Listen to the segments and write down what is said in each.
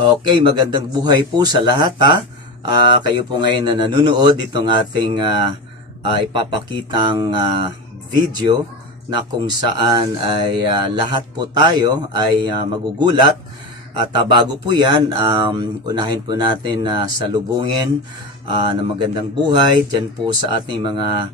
Okay, magandang buhay po sa lahat ha. Kayo po ngayon na nanonood itong ating ipapakitang video na kung saan ay lahat po tayo ay magugulat. At bago po yan, unahin po natin na salubungin ng magandang buhay dyan po sa ating mga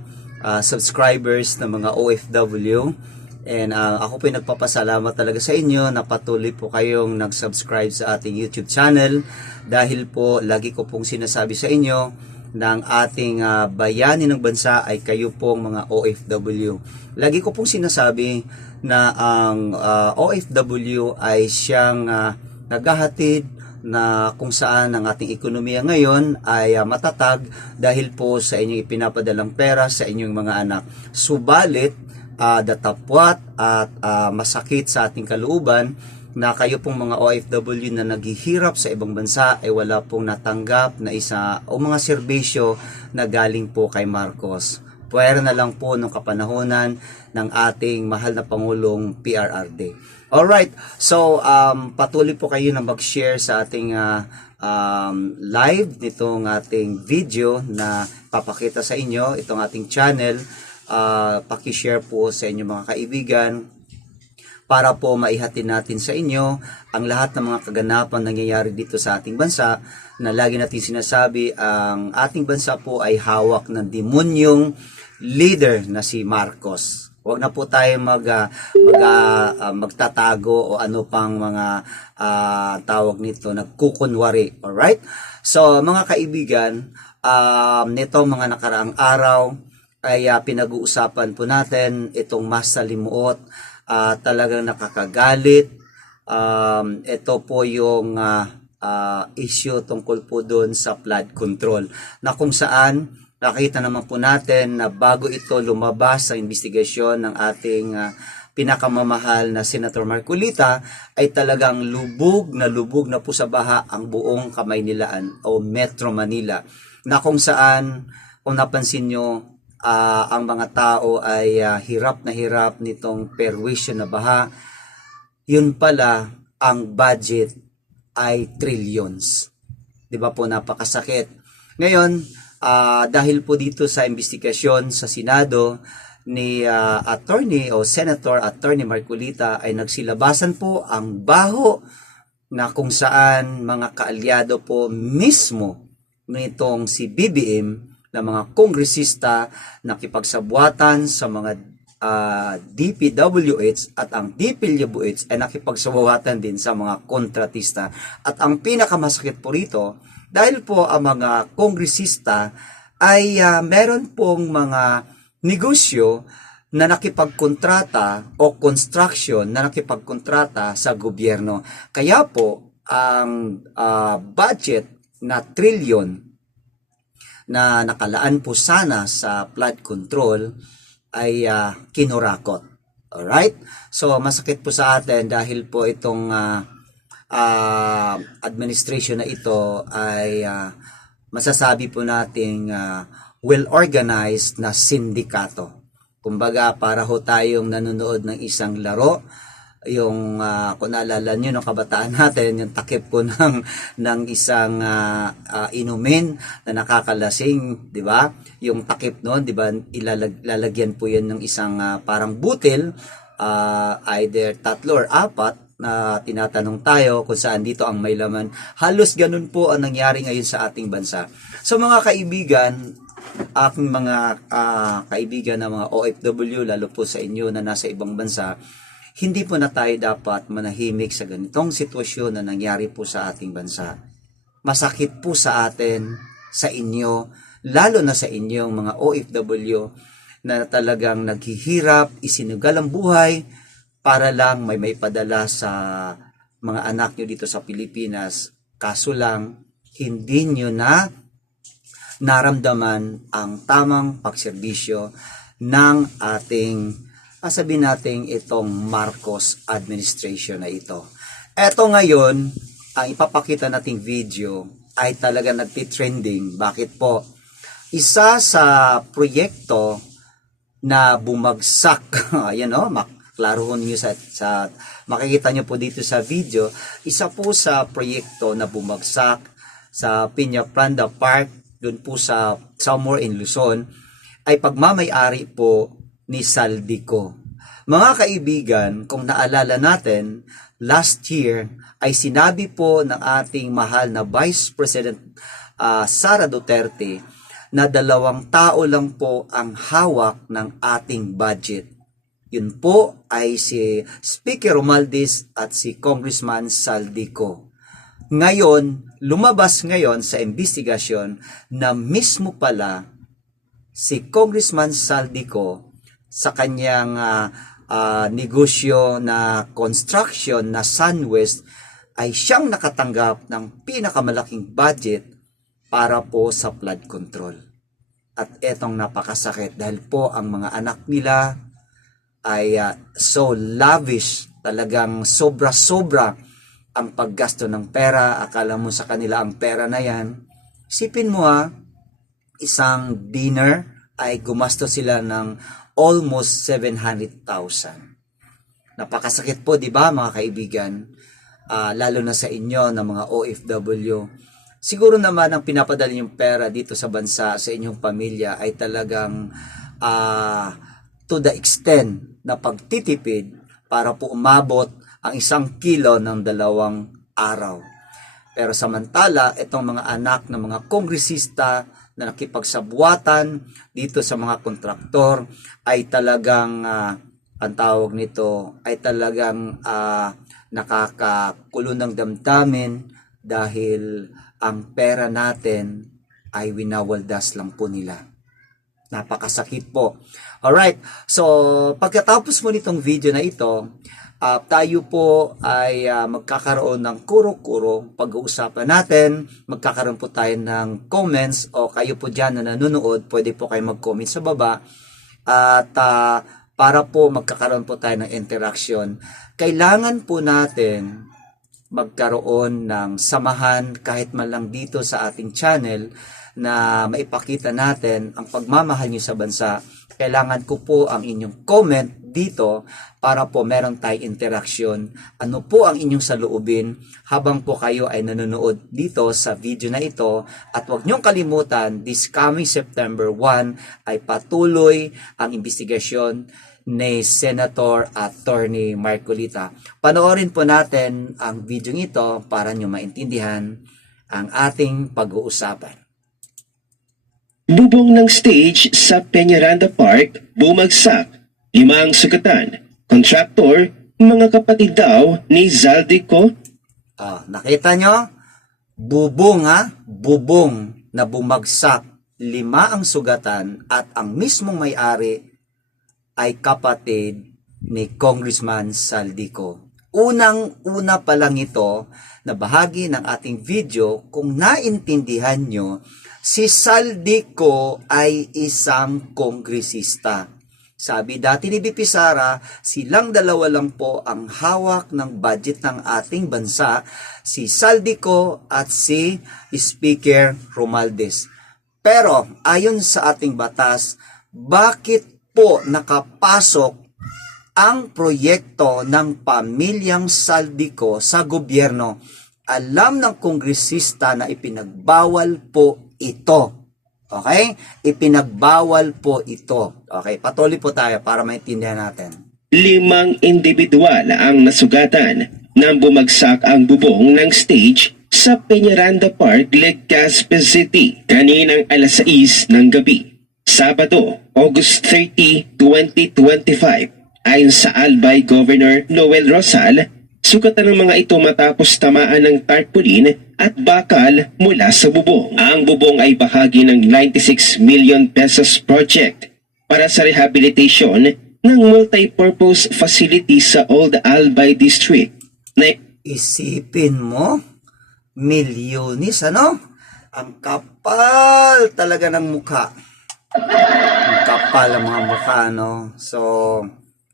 subscribers na mga OFW. And ako po nagpapasalamat talaga sa inyo na patuloy po kayong nag-subscribe sa ating YouTube channel dahil po lagi ko pong sinasabi sa inyo na ang ating bayani ng bansa ay kayo pong mga OFW. Lagi ko pong sinasabi na ang OFW ay siyang naghahatid na kung saan ang ating ekonomiya ngayon ay matatag dahil po sa inyong ipinapadalang pera sa inyong mga anak. Subalit, datapwat at masakit sa ating kalooban na kayo pong mga OFW na naghihirap sa ibang bansa ay wala pong natanggap na isa o mga serbisyo na galing po kay Marcos. Puwera na lang po nung kapanahonan ng ating mahal na Pangulong PRRD. Alright, so patuloy po kayo na mag-share sa ating live nitong ating video na papakita sa inyo, itong ating channel. Paki-share po sa inyo mga kaibigan para po maihatid natin sa inyo ang lahat ng mga kaganapan nangyayari dito sa ating bansa na lagi natin sinasabi ang ating bansa po ay hawak ng demonyong leader na si Marcos. Huwag na po tayo magtatago o ano pang mga tawag nito, nagkukunwari. Alright? So mga kaibigan, nito mga nakaraang araw ay pinag-uusapan po natin itong masalimuot, talagang nakakagalit. Ito po yung issue tungkol po doon sa flood control na kung saan nakita naman po natin na bago ito lumabas sa investigasyon ng ating pinakamamahal na Senator Marcolita ay talagang lubog na po sa baha ang buong Kamaynilaan o Metro Manila na kung saan kung napansin nyo ang mga tao ay hirap na hirap nitong perwisyo na baha. Yun pala, ang budget ay trillions. Di ba po, napakasakit. Ngayon, dahil po dito sa investigasyon sa Senado ni Attorney o Senator Attorney Marcolita ay nagsilabasan po ang baho na kung saan mga kaalyado po mismo nitong si BBM na mga kongresista nakipagsabuatan sa mga DPWH at ang DPWH ay nakipagsabuatan din sa mga kontratista. At ang pinakamasakit po rito, dahil po ang mga kongresista ay meron pong mga negosyo na nakipagkontrata o construction na nakipagkontrata sa gobyerno. Kaya po ang budget na trillion na nakalaan po sana sa flood control ay kinurakot. Alright? So, masakit po sa atin dahil po itong administration na ito ay masasabi po nating well-organized na sindikato. Kumbaga, para ho tayong nanonood ng isang laro, yung kung naalala nyo ng kabataan natin, yung takip po ng isang inumin na nakakalasing, di ba? Yung takip noon, di ba, ilalagyan po yan ng isang parang butil, either 3 or 4 na tinatanong tayo kung saan dito ang may laman. Halos ganun po ang nangyari ngayon sa ating bansa. So mga kaibigan, aking mga kaibigan na mga OFW, lalo po sa inyo na nasa ibang bansa, hindi po na tayo dapat manahimik sa ganitong sitwasyon na nangyari po sa ating bansa. Masakit po sa atin, sa inyo, lalo na sa inyong mga OFW na talagang naghihirap, isinugal ang buhay para lang may padala sa mga anak nyo dito sa Pilipinas. Kaso lang, hindi nyo na naramdaman ang tamang pagserbisyo ng ating sabihin natin itong Marcos administration na ito. Eto ngayon, ang ipapakita nating video ay talaga nagtitrending. Bakit po? Isa sa proyekto na bumagsak, ayan o, klaruhon niyo sa makikita niyo po dito sa video, isa po sa proyekto na bumagsak sa Piña-Pranda Park, dun po sa somewhere in Luzon, ay pagmamay-ari po ni Saldico. Mga kaibigan, kung naalala natin, last year ay sinabi po ng ating mahal na Vice President Sara Duterte na 2 tao lang po ang hawak ng ating budget. Yun po ay si Speaker Romualdez at si Congressman Saldico. Ngayon, lumabas ngayon sa investigasyon na mismo pala si Congressman Saldico sa kanyang negosyo na construction na SunWest ay siyang nakatanggap ng pinakamalaking budget para po sa flood control. At etong napakasakit dahil po ang mga anak nila ay so lavish, talagang sobra-sobra ang paggasto ng pera. Akala mo sa kanila ang pera na yan. Isipin mo isang dinner ay gumasto sila ng almost 700,000. Napakasakit po, di ba mga kaibigan? Lalo na sa inyo na mga OFW. Siguro naman ang pinapadala yung pera dito sa bansa, sa inyong pamilya ay talagang to the extent na pagtitipid para po umabot ang 1 kilo ng 2 araw. Pero samantala, itong mga anak ng mga kongresista na nakipagsabuatan dito sa mga kontraktor ay talagang, ang tawag nito, ay talagang nakakakulo ng damdamin dahil ang pera natin ay winawaldas lang po nila. Napakasakit po. Alright, so pagkatapos mo nitong video na ito, tayo po ay magkakaroon ng kuro-kuro pag-uusapan natin. Magkakaroon po tayo ng comments o kayo po dyan na nanonood, pwede po kayo mag-comment sa baba. At para po magkakaroon po tayo ng interaction, kailangan po natin magkaroon ng samahan kahit man lang dito sa ating channel na maipakita natin ang pagmamahal nyo sa bansa. Kailangan ko po ang inyong comment dito para po meron tayong interaction. Ano po ang inyong saloobin habang po kayo ay nanonood dito sa video na ito. At huwag niyong kalimutan, this coming September 1 ay patuloy ang investigasyon ni Senator Attorney Marcolita. Panoorin po natin ang video ito para nyo maintindihan ang ating pag-uusapan. Bubong ng stage sa Peñaranda Park bumagsak. 5 ang sugatan. Contractor, mga kapatid daw ni Saldico. Nakita nyo? Bubong bubong na bumagsak. 5 ang sugatan at ang mismong may-ari ay kapatid ni Congressman Saldico. Unang-una pa lang ito na bahagi ng ating video, kung naintindihan nyo, si Saldico ay isang kongresista. Sabi dati ni BP Sara, silang 2 lang po ang hawak ng budget ng ating bansa, si Saldico at si Speaker Romualdez. Pero ayon sa ating batas, bakit po nakapasok ang proyekto ng pamilyang Saldico sa gobyerno? Alam ng kongresista na ipinagbawal po ito. Okay? Ipinagbawal po ito. Okay, patuloy po tayo para maintindihan natin. 5 individual ang nasugatan nang bumagsak ang bubong ng stage sa Peñaranda Park, Legazpi City kaninang alas 6 ng gabi. Sabado, August 30, 2025. Ayon sa Albay Governor Noel Rosal, sugatan ng mga ito matapos tamaan ng tarpaulin at bakal mula sa bubong. Ang bubong ay bahagi ng 96 million pesos project para sa rehabilitation ng multi-purpose facility sa Old Albay District. Isipin mo, milyones, Ang kapal talaga ng mukha. Ang kapal ang mga mukha, So,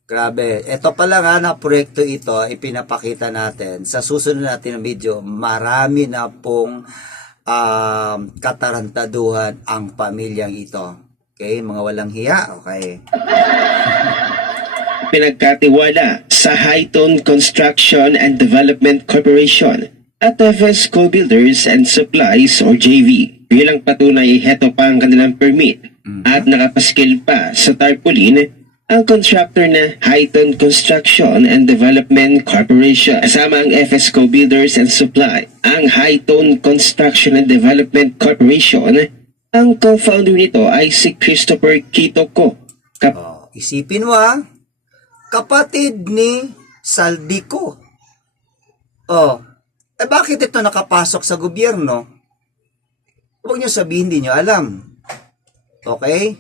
grabe. Ito pala na proyekto ito, ipinapakita natin. Sa susunod natin ng video, marami na pong katarantaduhan ang pamilyang ito. Okay, mga walang hiya, okay. ipinagkatiwala sa Highton Construction and Development Corporation at FS Co-Builders and Supplies or JV. Bilang patunay, heto pa ang kanilang permit at nakapaskil pa sa tarpaulin ang contractor na Highton Construction and Development Corporation. Kasama ang FS Co-Builders and Supply. Ang Highton Construction and Development Corporation, ang co-founder nito ay si Christopher Kitoko. Isipin mo kapatid ni Saldico. Bakit ito nakapasok sa gobyerno? Huwag niyo sabihin, hindi niyo alam. Okay?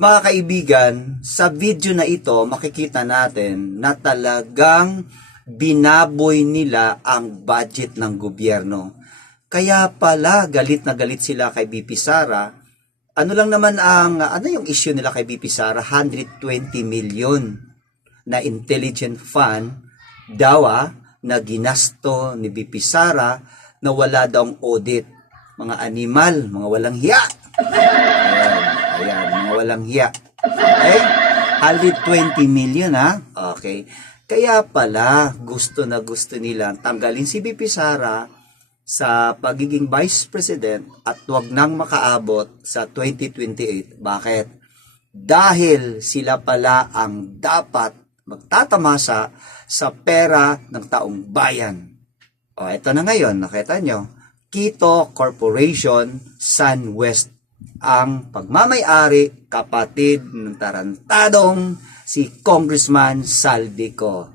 Mga kaibigan, sa video na ito, makikita natin na talagang binaboy nila ang budget ng gobyerno. Kaya pala, galit na galit sila kay BP Sara. Ano lang naman ano yung issue nila kay BP Sara? 120 million na intelligent fund daw na ginasto ni BP Sara na wala daw audit. Mga animal, mga walang hiya. Ayan, mga walang hiya. Okay? 120 million Okay. Kaya pala, gusto na gusto nila tanggalin si BP Sara sa pagiging Vice President at wag nang makaabot sa 2028. Bakit? Dahil sila pala ang dapat magtatamasa sa pera ng taong bayan. Ito na ngayon, nakita nyo. Quito Corporation SunWest ang pagmamay-ari, kapatid ng tarantadong si Congressman Saldico.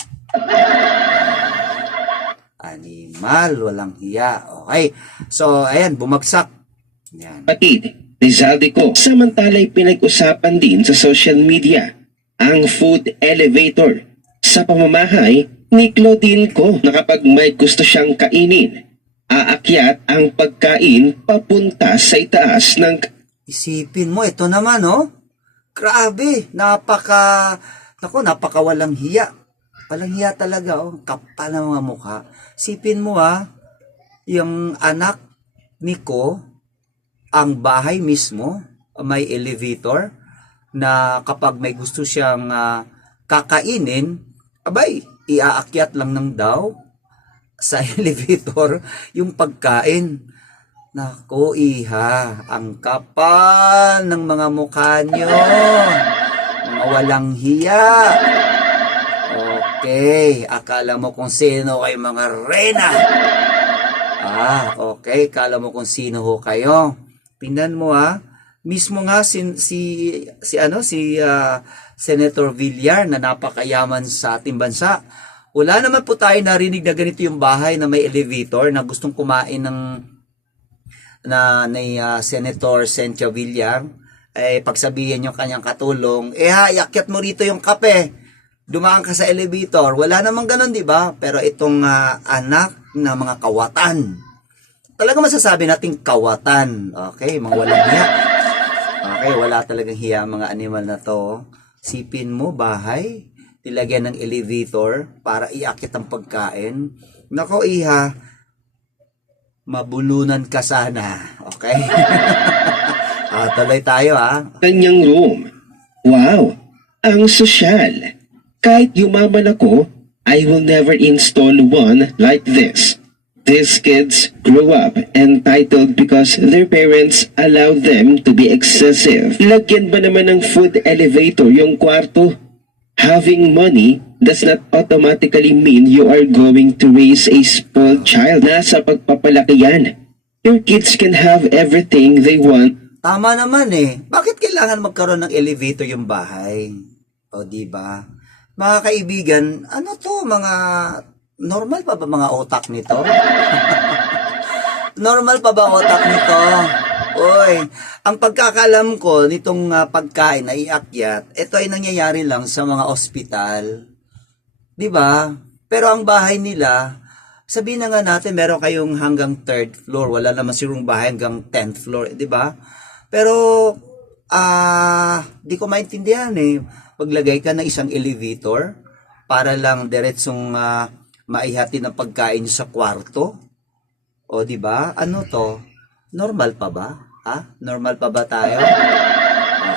Animal, walang hiya. Okay. So, ayan, bumagsak. Yan. Kapatid ni Saldico. Samantala'y pinag-usapan din sa social media ang food elevator sa pamamahay ni Claudine Co na kapag may gusto siyang kainin, aakyat ang pagkain papunta sa itaas ng... Isipin mo, ito naman, grabe, napaka walang hiya. Walang hiya talaga, kapal ng mga mukha. Isipin mo, yung anak ni Ko, ang bahay mismo, may elevator, na kapag may gusto siyang kakainin, abay, iaakyat lang ng daw sa elevator yung pagkain. Nako, iha, ang kapal ng mga mukha nyo. Mga walang hiya. Okay, akala mo kung sino ay mga reyna. Okay, akala mo kung sino ho kayo. Tingnan mo mismo nga si Senator Villar na napakayaman sa ating bansa. Wala naman po tayo narinig na ganito yung bahay na may elevator na gustong kumain ni Senator Cynthia Villar, pagsabihin yung kanyang katulong, iakyat mo rito yung kape, dumaan ka sa elevator. Wala namang ganun, di ba? Pero itong anak na mga kawatan, talaga masasabi nating kawatan. Okay, mga walang hiya. Okay, wala talagang hiya mga animal na to. Sipin mo, bahay, nilagyan ng elevator para iakyat ang pagkain. Nako, iha, mabulunan ka sana. Okay? Tuloy tayo Kanyang room. Wow! Ang sosyal. Kahit yumaman ako, I will never install one like this. These kids grew up entitled because their parents allowed them to be excessive. Lagyan ba naman ng food elevator yung kwarto? Having money does not automatically mean you are going to raise a spoiled child. Nasa pagpapalaki yan. Your kids can have everything they want. Tama naman Bakit kailangan magkaroon ng elevator yung bahay? Di ba? Mga kaibigan, ano to, mga normal pa ba mga otak nito? Normal pa ba otak nito? Oy, ang pagkakalam ko nitong pagkain na iakyat, ito ay nangyayari lang sa mga ospital. 'Di ba? Pero ang bahay nila, sabihin na nga natin meron kayong hanggang 3rd floor, wala naman sirong bahay hanggang 10th floor, 'di ba? Pero di ko maintindihan paglagay ka ng isang elevator para lang diretsong maihati ng pagkain sa kwarto. O di ba? Ano to? Normal pa ba? Normal pa ba tayo?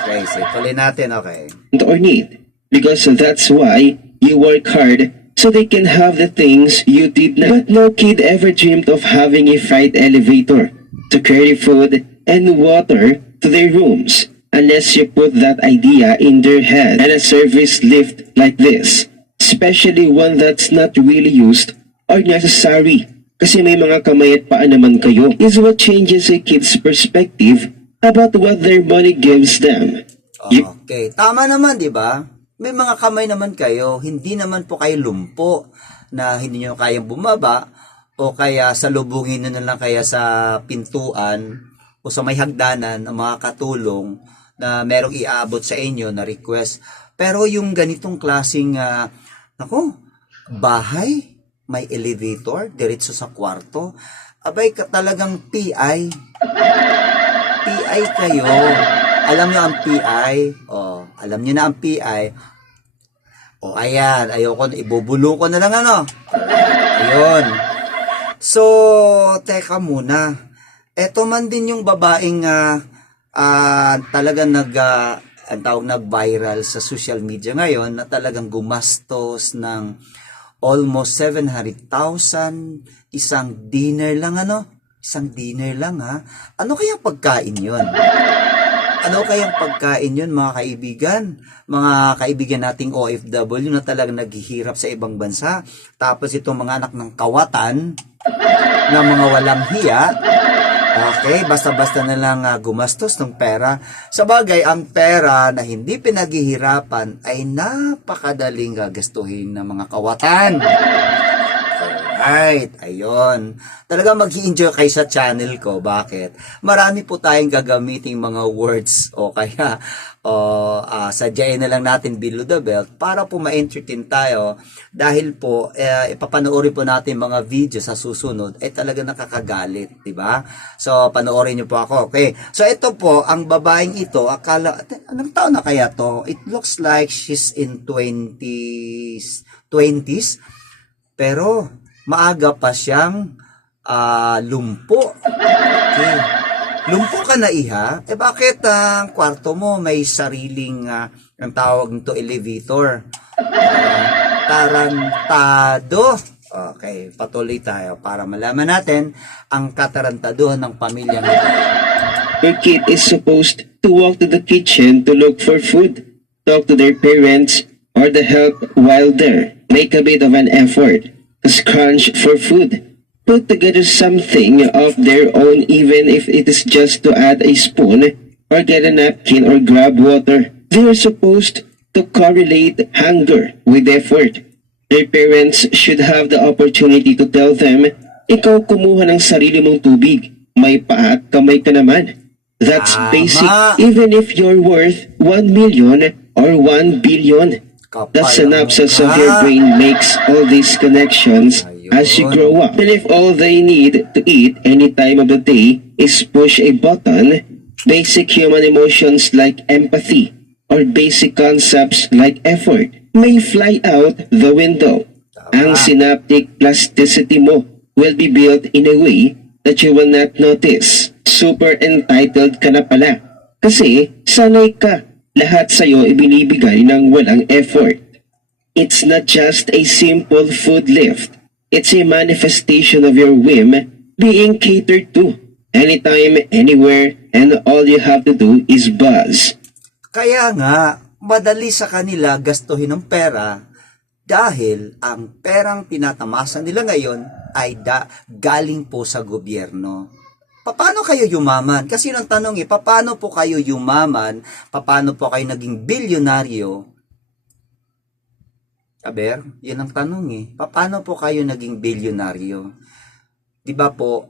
Okay, tuloy natin, okay. Or need. because that's why you work hard so they can have the things you did not. But no kid ever dreamed of having a freight elevator to carry food and water to their rooms unless you put that idea in their head. And a service lift like this, especially one that's not really used or necessary kasi may mga kamay at paa naman kayo, is what changes a kid's perspective about what their money gives them. Okay, tama naman, di ba? May mga kamay naman kayo, hindi naman po kayo lumpo na hindi nyo kayang bumaba o kaya salubungin nyo na lang kaya sa pintuan o sa may hagdanan ang mga katulong na merong iaabot sa inyo na request. Pero yung ganitong klaseng, bahay, may elevator, diretso sa kwarto, abay ka talagang PI. PI kayo. Alam nyo ang PI? Alam nyo na ang PI. Ayan, ayoko, ibubulong ko na lang Ayun. So, teka muna. Eto man din yung babaeng talagang ang tawag nag-viral sa social media ngayon na talagang gumastos ng almost 700,000 isang dinner lang Isang dinner lang Ano kayang pagkain yun? Ano kayang pagkain yun mga kaibigan? Mga kaibigan nating OFW na talagang naghihirap sa ibang bansa. Tapos itong mga anak ng kawatan na mga walang hiya. Okay, basta-basta na lang gumastos ng pera. Sa bagay, ang pera na hindi pinaghihirapan ay napakadaling gagastuhin ng mga kawatan. Alright, ayun. Talaga mag-i-enjoy kayo sa channel ko. Bakit? Marami po tayong gagamiting mga words o kaya sadyain na lang natin below the belt para po ma-entertain tayo dahil po ipapanoorin po natin mga video sa susunod ay talaga nakakagalit, di ba? So, panoorin niyo po ako. Okay. So, ito po, ang babaeng ito, anong taon na kaya to? It looks like she's in 20s, pero maaga pa siyang lumpo. Okay. Lumpo ka na iha? Bakit ang kwarto mo may sariling ang tawag nito elevator? Tarantado. Okay, patuloy tayo para malaman natin ang katarantaduhan ng pamilyang ito. Your kid is supposed to walk to the kitchen to look for food, talk to their parents, or the help while there. Make a bit of an effort. Scrunch for food. Put together something of their own even if it is just to add a spoon or get a napkin or grab water. They are supposed to correlate hunger with effort. Their parents should have the opportunity to tell them, ikaw kumuha ng sarili mong tubig. May paa at kamay ka naman. That's basic even if you're worth 1 million or 1 billion. The synapses of your brain makes all these connections as you grow up. And if all they need to eat any time of the day is push a button, basic human emotions like empathy or basic concepts like effort may fly out the window. Ang synaptic plasticity mo will be built in a way that you will not notice. Super entitled ka na pala. Kasi sanay ka. Lahat sa'yo ibinibigay ng walang effort. It's not just a simple food lift. It's a manifestation of your whim being catered to. Anytime, anywhere, and all you have to do is buzz. Kaya nga, madali sa kanila gastuhin ng pera dahil ang perang tinatamasa nila ngayon ay galing po sa gobyerno. Paano kayo yumaman? Kasi yung tanong paano po kayo yumaman? Paano po kayo naging bilyonaryo? Aber, yan ang tanong Paano po kayo naging bilyonaryo? Di ba po,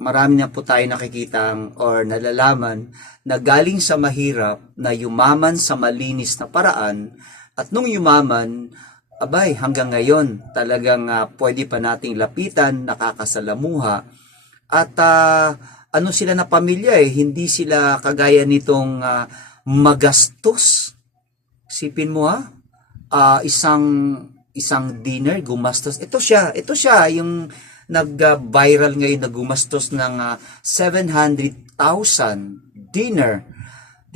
marami na po tayo nakikitang or nalalaman na galing sa mahirap na yumaman sa malinis na paraan at nung yumaman, hanggang ngayon talagang pwede pa nating lapitan, nakakasalamuha. At ano sila na pamilya hindi sila kagaya nitong magastos. Sipin mo isang dinner gumastos. Ito siya yung nag-viral ngayon na gumastos ng 700,000 dinner.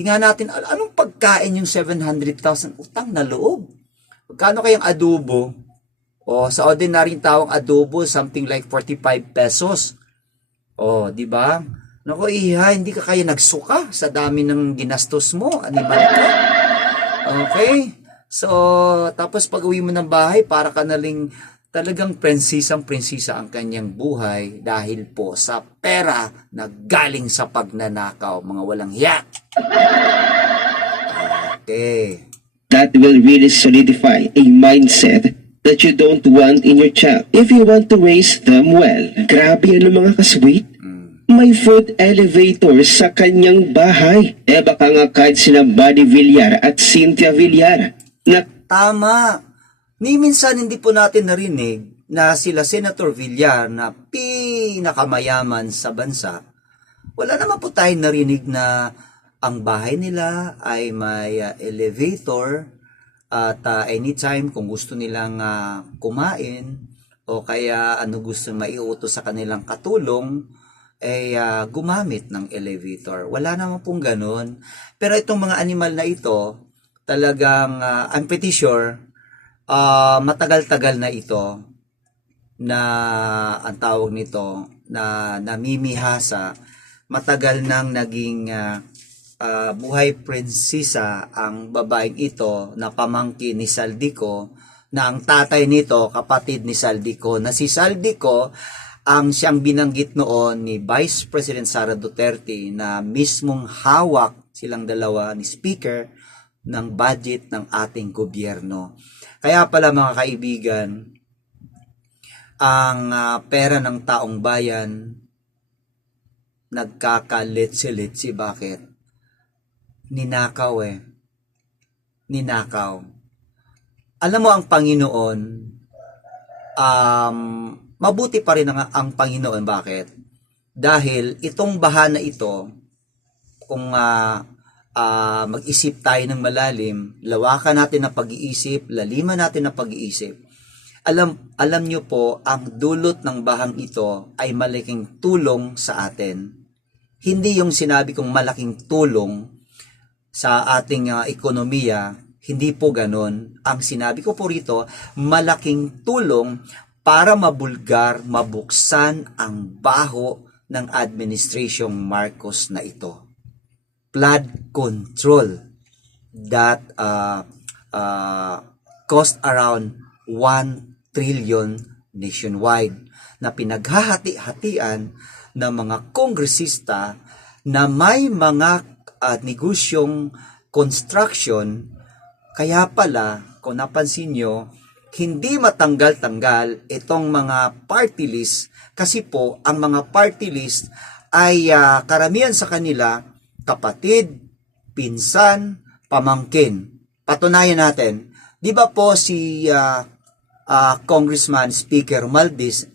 Tingnan natin, anong pagkain yung 700,000 utang na loob? Magkano kayang adobo? O sa ordinary taong adobo, something like 45 pesos. O, di ba? Naku, iha, hindi ka kaya nagsuka sa dami ng ginastos mo. Animal ka. Okay? So, tapos pag uwi mo ng bahay, para ka naling talagang prinsisa ang kanyang buhay dahil po sa pera na galing sa pagnanakaw, mga walang hiya. Okay. That will really solidify a mindset that you don't want in your child if you want to raise them well. Grabe yan mga kasweet. May food elevator sa kanyang bahay. Baka nga kahit sina Buddy Villar at Cynthia Villar na Tama. Ni minsan hindi po natin narinig na sila Senator Villar na pinakamayaman sa bansa. Wala naman po tayong narinig na ang bahay nila ay may elevator at anytime kung gusto nilang kumain o kaya ano gusto maiutos sa kanilang katulong ay gumamit ng elevator. Wala naman pong ganun. Pero itong mga animal na ito, talagang I'm pretty sure matagal-tagal na ito na ang tawag nito na namimihasa, matagal nang naging buhay prinsesa ang babaeng ito na pamangkin ni Saldico, na ang tatay nito kapatid ni Saldico, na si Saldico ang siyang binanggit noon ni Vice President Sara Duterte na mismong hawak silang dalawa ni Speaker ng budget ng ating gobyerno. Kaya pala mga kaibigan, ang pera ng taong bayan nagkakalit-silitsi. Bakit? Ninakaw Ninakaw. Alam mo ang Panginoon, mabuti pa rin ang Panginoon. Bakit? Dahil itong baha na ito, kung mag-isip tayo ng malalim, lawakan natin ang pag-iisip, laliman natin ang pag-iisip, alam nyo po, ang dulot ng bahang ito ay malaking tulong sa atin. Hindi yung sinabi kong malaking tulong sa ating ekonomiya, hindi po ganon. Ang sinabi ko po rito, malaking tulong para mabuksan ang baho ng Administrasyong Marcos na ito. Flood control that cost around 1 trillion nationwide na pinaghahati-hatian ng mga kongresista na may mga negosyong construction. Kaya pala, kung napansin nyo, hindi matanggal-tanggal itong mga party list kasi po ang mga party list ay karamihan sa kanila kapatid, pinsan, pamangkin. Patunayan natin, di ba po si Congressman Speaker Romualdez,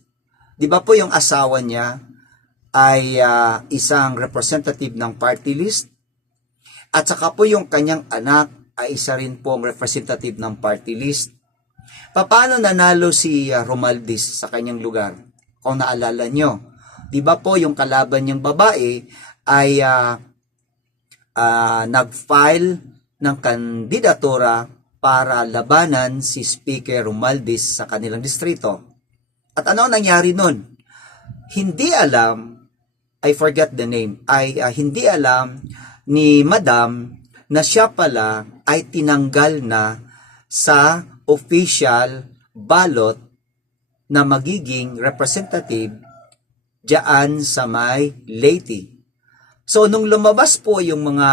di ba po yung asawa niya ay isang representative ng party list? At saka po yung kanyang anak ay isa rin po ang representative ng party list. Paano nanalo si Romualdez sa kanyang lugar? Kung naalala nyo, di ba po yung kalaban niyang babae ay nag-file ng kandidatura para labanan si Speaker Romualdez sa kanilang distrito. At ano nangyari nun? Hindi alam, I forget the name, hindi alam ni Madam na siya pala ay tinanggal na sa official ballot na magiging representative diyan sa may Leyte. So nung lumabas po yung mga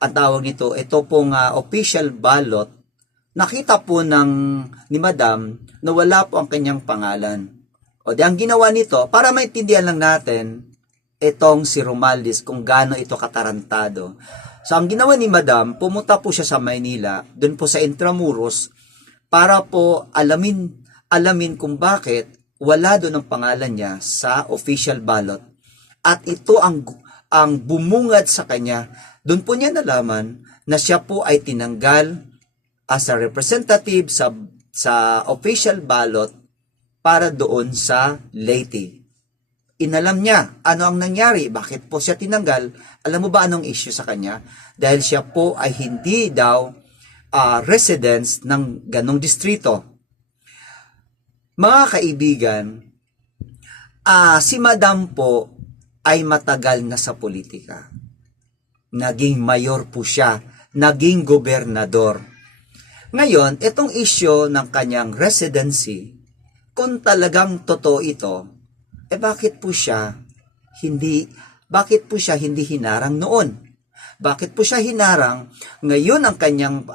ang tawag nito, ito pong official ballot, nakita po ni Madam na wala po ang kanyang pangalan. O di ang ginawa nito, para maintindihan lang natin itong si Romualdez kung gaano ito katarantado. So ang ginawa ni Madam, pumunta po siya sa Maynila, doon po sa Intramuros, para po alamin kung bakit wala doon ang pangalan niya sa official ballot. At ito ang bumungad sa kanya. Doon po niya nalaman na siya po ay tinanggal as a representative sa official ballot para doon sa Leyte. inalam niya ano ang nangyari, bakit po siya tinanggal. Alam mo ba anong issue sa kanya? Dahil siya po ay hindi daw residents ng ganong distrito. Mga kaibigan, si Madam po ay matagal na sa politika. Naging mayor po siya, naging gobernador. Ngayon, itong issue ng kanyang residency, kung talagang totoo ito, bakit po siya hindi hinarang noon? Bakit po siya hinarang? Ngayon ang kanyang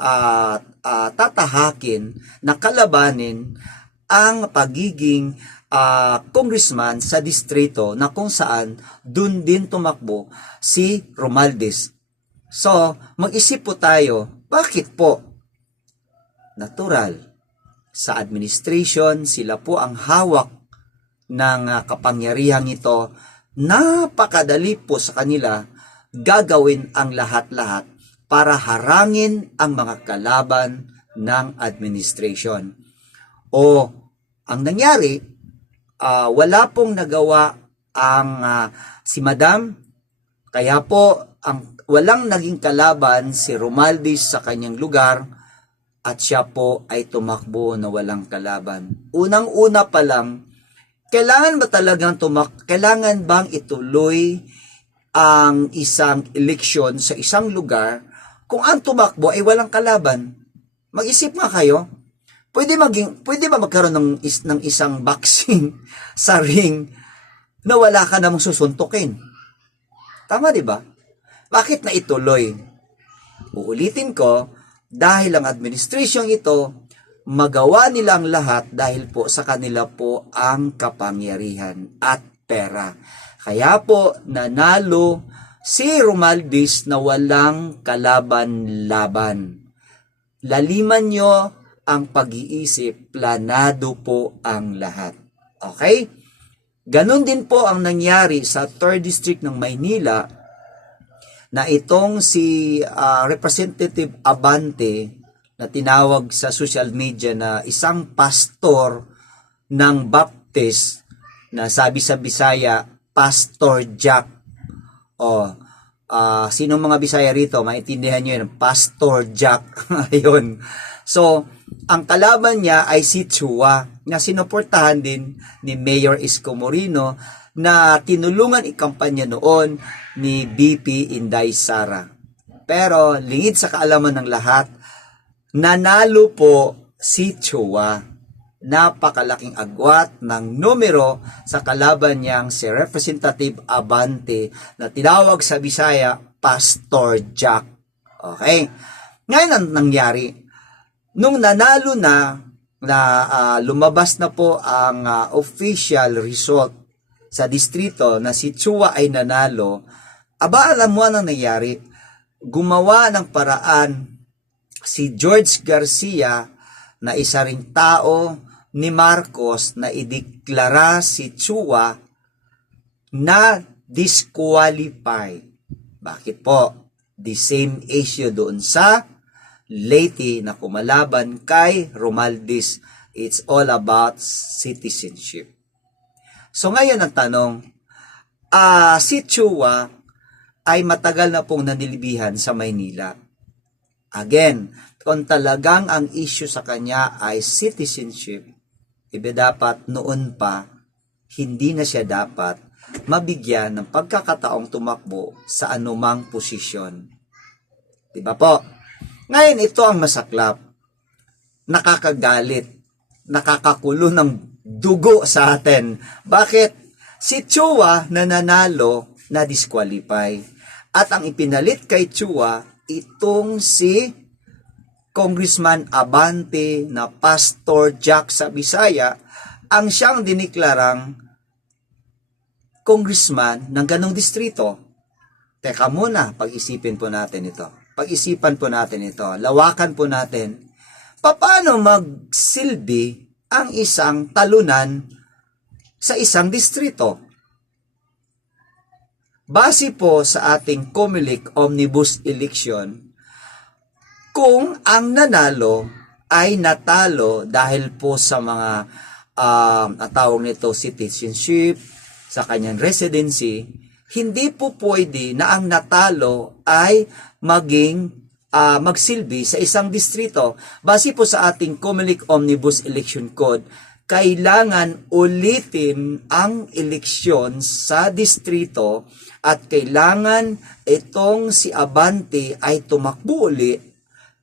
tatahakin na kalabanin ang pagiging congressman sa distrito na kung saan dun din tumakbo si Romualdez. So, mag-isip po tayo, bakit po? Natural. Sa administration, sila po ang hawak ng kapangyarihang ito. Napakadali po sa kanila gagawin ang lahat-lahat para harangin ang mga kalaban ng administration. O, ang nangyari, wala pong nagawa ang si Madam, kaya po walang naging kalaban si Romualdez sa kanyang lugar at siya po ay tumakbo na walang kalaban. Unang-una pa lang, kailangan bang ituloy ang isang eleksyon sa isang lugar kung ang tumakbo ay walang kalaban? Mag-isip nga kayo. Pwede ba magkaroon ng isang boxing sa ring na wala ka namang susuntukin? Tama, di ba? Bakit na ituloy? Uulitin ko, dahil ang administrasyong ito, magawa nila ang lahat dahil po sa kanila po ang kapangyarihan at pera. Kaya po nanalo si Romualdez na walang kalaban-laban. Laliman nyo ang pag-iisip, planado po ang lahat. Okay? Ganon din po ang nangyari sa 3rd District ng Maynila na itong si Representative Abante na tinawag sa social media na isang pastor ng Baptist na sabi sa Bisaya, Pastor Jack. Sino mga Bisaya rito? Maintindihan nyo yun, Pastor Jack. Ayun. So, ang kalaban niya ay si Chua na sinuportahan din ni Mayor Isko Moreno na tinulungan ikampanya noon ni BP Inday Sara. Pero lingid sa kaalaman ng lahat, nanalo po si Chua. Napakalaking agwat ng numero sa kalaban niyang si Representative Abante na tinawag sa Bisaya Pastor Jack. Okay? Ngayon ang nangyari, nung nanalo na lumabas na po ang official result sa distrito na si Chua ay nanalo, alam mo anong nangyari? Gumawa ng paraan si George Garcia na isa ring tao ni Marcos na ideklara si Chua na disqualify. Bakit po? The same issue doon sa Leyte na kumalaban kay Romualdez. It's all about citizenship. So ngayon ang tanong, si Chua ay matagal na pong nanilibihan sa Maynila. Again, kung talagang ang issue sa kanya ay citizenship, dapat noon pa, hindi na siya dapat mabigyan ng pagkakataong tumakbo sa anumang posisyon. Diba po? Ngayon, ito ang masaklap. Nakakagalit. Nakakakulo ng dugo sa atin. Bakit? Si Chua na nanalo na disqualify. At ang ipinalit kay Chua, itong si Congressman Abante na Pastor Jack sa Bisaya, ang siyang diniklarang congressman ng ganong distrito. Teka muna, pag-isipin po natin ito. Pag-isipan po natin ito. Lawakan po natin. Paano magsilbi ang isang talunan sa isang distrito? Base po sa ating COMELEC Omnibus Election, kung ang nanalo ay natalo dahil po sa mga tawag nito citizenship, sa kanyang residency, hindi po pwede na ang natalo ay magsilbi sa isang distrito. Base po sa ating COMELEC Omnibus Election Code, kailangan ulitin ang eleksyon sa distrito at kailangan itong si Abante ay tumakbo uli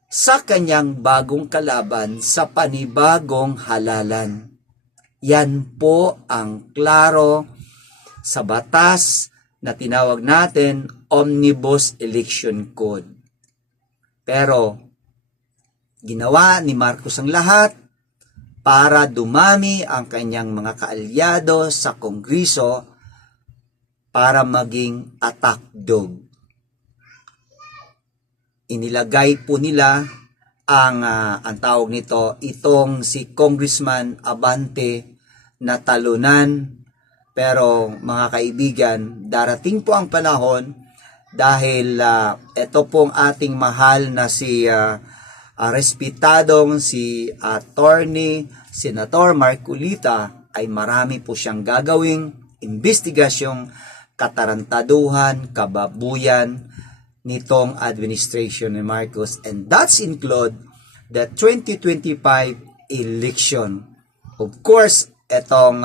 sa kanyang bagong kalaban sa panibagong halalan. Yan po ang klaro sa batas na tinawag natin Omnibus Election Code. Pero ginawa ni Marcos ang lahat para dumami ang kanyang mga kaalyado sa Kongreso para maging attack dog. Inilagay po nila ang tawag nito, itong si Congressman Abante na talunan. Pero mga kaibigan, darating po ang panahon dahil ito pong ating mahal na si respetadong si Attorney Senator Marcolita ay marami po siyang gagawing investigasyong katarantaduhan, kababuyan nitong administration ni Marcos, and that's include the 2025 election. Of course, etong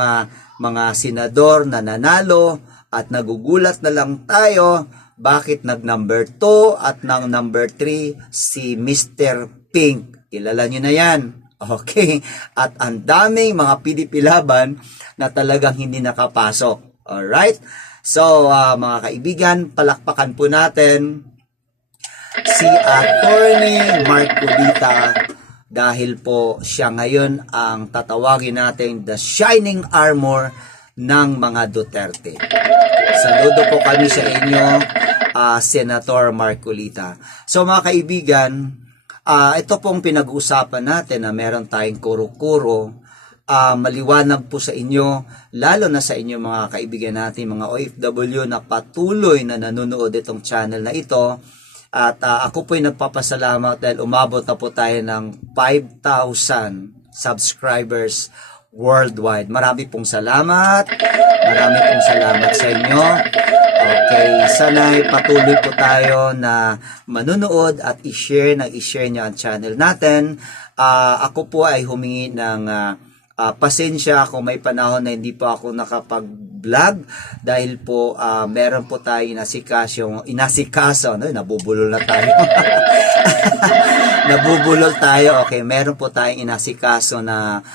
mga senador na nanalo at nagugulat na lang tayo bakit nag-number 2 at ng number 3 si Mr. Pink. Kilala nyo na yan. Okay? At ang daming mga PDP laban na talagang hindi nakapasok. Alright? So, mga kaibigan, palakpakan po natin si Attorney Marcolita dahil po siya ngayon ang tatawagin natin the shining armor ng mga Duterte. Saludo po kami sa inyo, Senator Marcolita. So mga kaibigan, ito pong pinag-uusapan natin na meron tayong kuro-kuro. Maliwanag po sa inyo, lalo na sa inyo mga kaibigan natin, mga OFW na patuloy na nanonood itong channel na ito. At ako po'y nagpapasalamat dahil umabot na po tayo ng 5,000 subscribers worldwide. Marami pong salamat. Marami pong salamat sa inyo. Okay, sana'y patuloy po tayo na manunood at i-share niyo ang channel natin. Ako po ay humingi ng pasensya kung may panahon na hindi po ako nakapag-vlog dahil po meron po tayo inasikaso, no? Nabubulol na tayo. Nabubulol tayo. Okay, meron po tayong inasikaso na,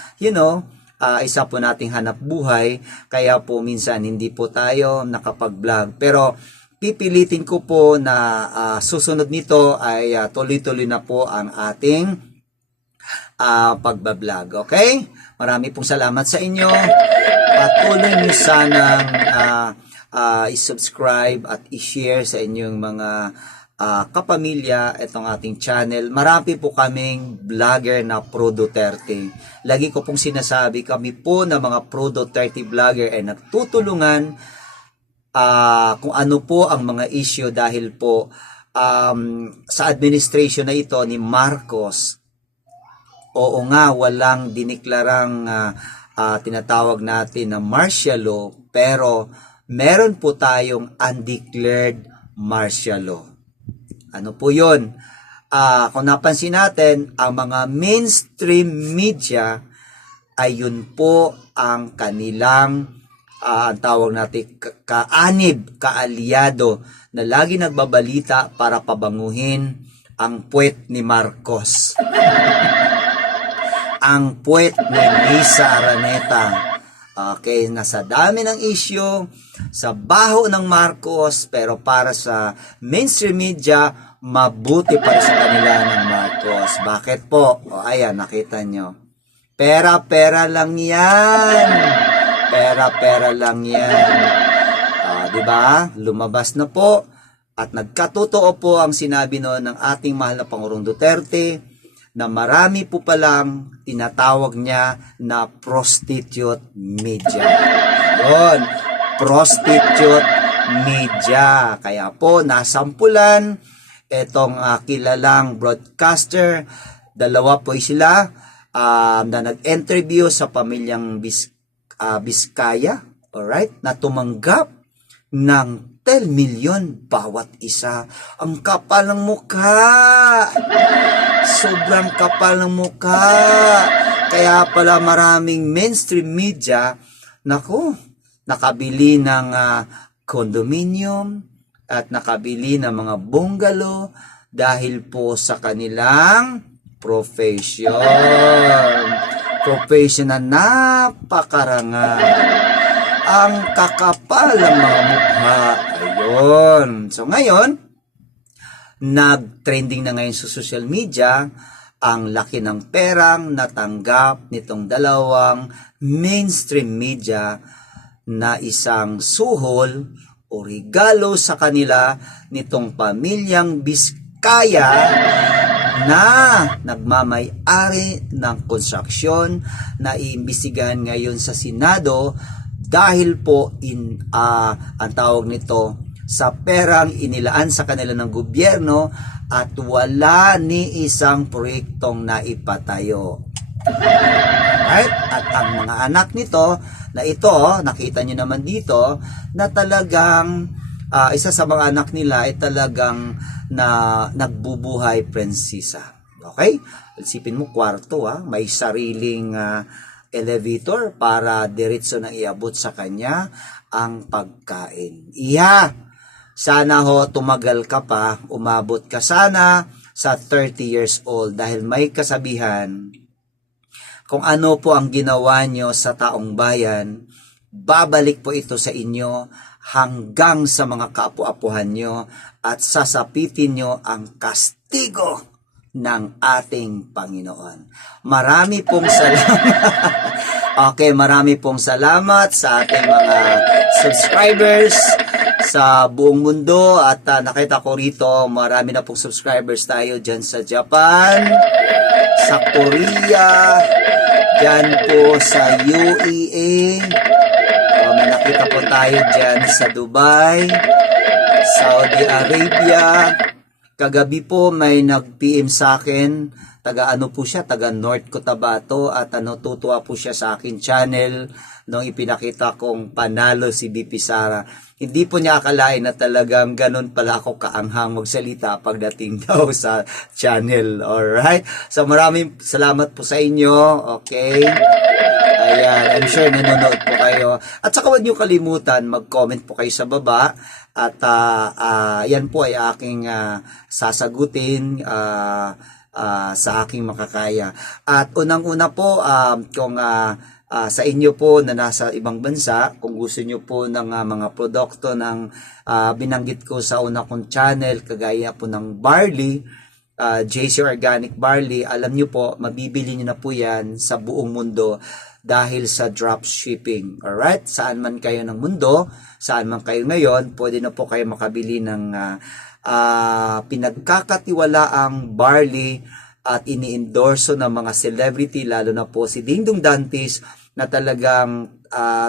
isa po nating hanap buhay, kaya po minsan hindi po tayo nakapag-vlog. Pero pipilitin ko po na susunod nito ay tuloy-tuloy na po ang ating pagbablog. Okay? Marami pong salamat sa inyo. Patuloy nyo sanang i-subscribe at i-share sa inyong mga kapamilya itong ating channel. Marami po kaming vlogger na pro Duterte. Lagi ko pong sinasabi, kami po na mga pro Duterte vlogger ay nagtutulungan kung ano po ang mga issue dahil po sa administration na ito ni Marcos. Oo nga, walang diniklarang tinatawag natin na martial law, pero meron po tayong undeclared martial law. Ano po yun? Kung napansin natin, ang mga mainstream media ay yun po ang kanilang ang tawag natin kaalyado na lagi nagbabalita para pabanguhin ang puwet ni Marcos. Ang puwet ni Lisa Araneta. Okay, nasa dami ng issue, sa baho ng Marcos, pero para sa mainstream media, mabuti para sa kanila ng Marcos. Bakit po? Ayan, nakita nyo. Pera-pera lang yan. Pera-pera lang yan. Diba? Lumabas na po. At nagkatotoo po ang sinabi noon ng ating mahal na Pangulong Duterte, na marami po palang tinatawag niya na prostitute media. Yun, prostitute media. Kaya po, nasampulan itong kilalang broadcaster. Dalawa po sila na nag-interview sa pamilyang Biskaya. alright, na tumanggap ng 10 million bawat isa. Ang kapal ng mukha! Sobrang kapal ng mukha! Kaya pala maraming mainstream media, naku, nakabili ng condominium at nakabili ng mga bungalow dahil po sa kanilang profession. Profession na napakarangal. Ang kakapal ng mga mukha. Ayun. So ngayon, nag-trending na ngayon sa social media ang laki ng perang natanggap nitong dalawang mainstream media na isang suhol o regalo sa kanila nitong pamilyang Biskaya na nagmamay-ari ng konstruksyon na iimbestigahan ngayon sa Senado dahil po ang tawag nito sa perang inilaan sa kanila ng gobyerno at wala ni isang proyektong naipatayo. Right? At ang mga anak nito na ito, nakita nyo naman dito, na talagang isa sa mga anak nila ay talagang nagbubuhay prinsesa. Okay? Isipin mo, kwarto, may sariling elevator para diretso na iabot sa kanya ang pagkain. Sana ho tumagal ka pa, umabot ka sana sa 30 years old dahil may kasabihan, kung ano po ang ginawa nyo sa taong bayan, babalik po ito sa inyo hanggang sa mga kaapu-apuhan nyo at sasapitin nyo ang kastigo ng ating Panginoon. Marami pong salamat. Okay, marami pong salamat sa ating mga subscribers sa buong mundo at nakita ko rito marami na pong subscribers tayo dyan sa Japan, sa Korea, dyan po sa UAE, may nakita po tayo dyan sa Dubai, Saudi Arabia. Kagabi po may nag-PM sa akin, taga North Cotabato at tutuwa po siya sa akin channel nung ipinakita kong panalo si BP Sara. Hindi po niya akalain na talagang ganun pala ako kaanghang magsalita pagdating daw sa channel. Alright? So maraming salamat po sa inyo. Okay? Ayan, I'm sure nanonood po kayo. At saka huwag niyo kalimutan, mag-comment po kayo sa baba. At yan po ay aking sasagutin sa aking makakaya. At unang-una po, kung sa inyo po na nasa ibang bansa, kung gusto nyo po ng mga produkto ng binanggit ko sa una kong channel, kagaya po ng barley, JC Organic Barley, alam nyo po, mabibili nyo na po yan sa buong mundo dahil sa drop shipping. Alright? Saan man kayo ng mundo, saan man kayo ngayon, pwede na po kayo makabili ng pinagkakatiwalaang barley at ini-endorso ng mga celebrity, lalo na po si Dingdong Dantes, na talagang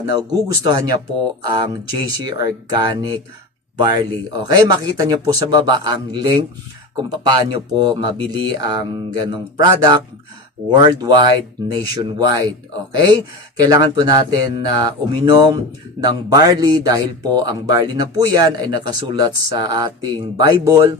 nagugustuhan niya po ang JC Organic Barley. Okay? Makikita niyo po sa baba ang link kung paano po mabili ang ganong product worldwide, nationwide. Okay? Kailangan po natin uminom ng barley dahil po ang barley na po yan ay nakasulat sa ating Bible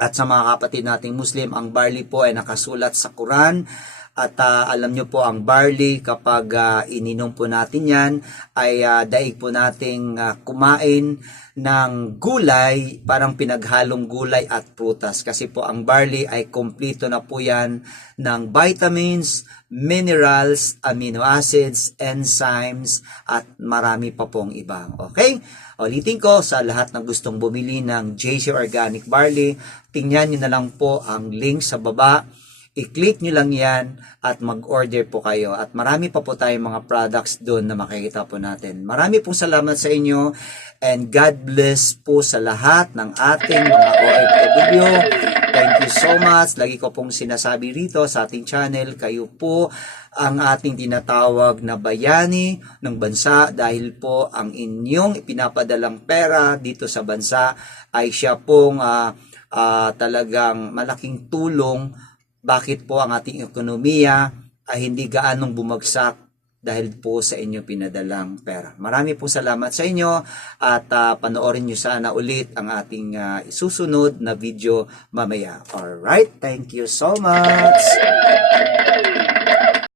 at sa mga kapatid nating Muslim, ang barley po ay nakasulat sa Quran. At alam nyo po ang barley, kapag ininom po natin yan, ay daig po nating kumain ng gulay, parang pinaghalong gulay at prutas. Kasi po ang barley ay kompleto na po yan ng vitamins, minerals, amino acids, enzymes, at marami pa pong iba. Okay? Ulitin ko, sa lahat ng gustong bumili ng JC Organic Barley, tingnan nyo na lang po ang link sa baba. I-click nyo lang yan at mag-order po kayo. At marami pa po tayong mga products doon na makikita po natin. Marami pong salamat sa inyo and God bless po sa lahat ng ating mga OFW. Thank you so much. Lagi ko pong sinasabi rito sa ating channel, kayo po ang ating tinatawag na bayani ng bansa dahil po ang inyong ipinapadalang pera dito sa bansa ay siya pong talagang malaking tulong bakit po ang ating ekonomiya ay hindi gaanong bumagsak dahil po sa inyo pinadalang pera. Marami po salamat sa inyo at panoorin nyo sana ulit ang ating susunod na video mamaya. Alright, thank you so much!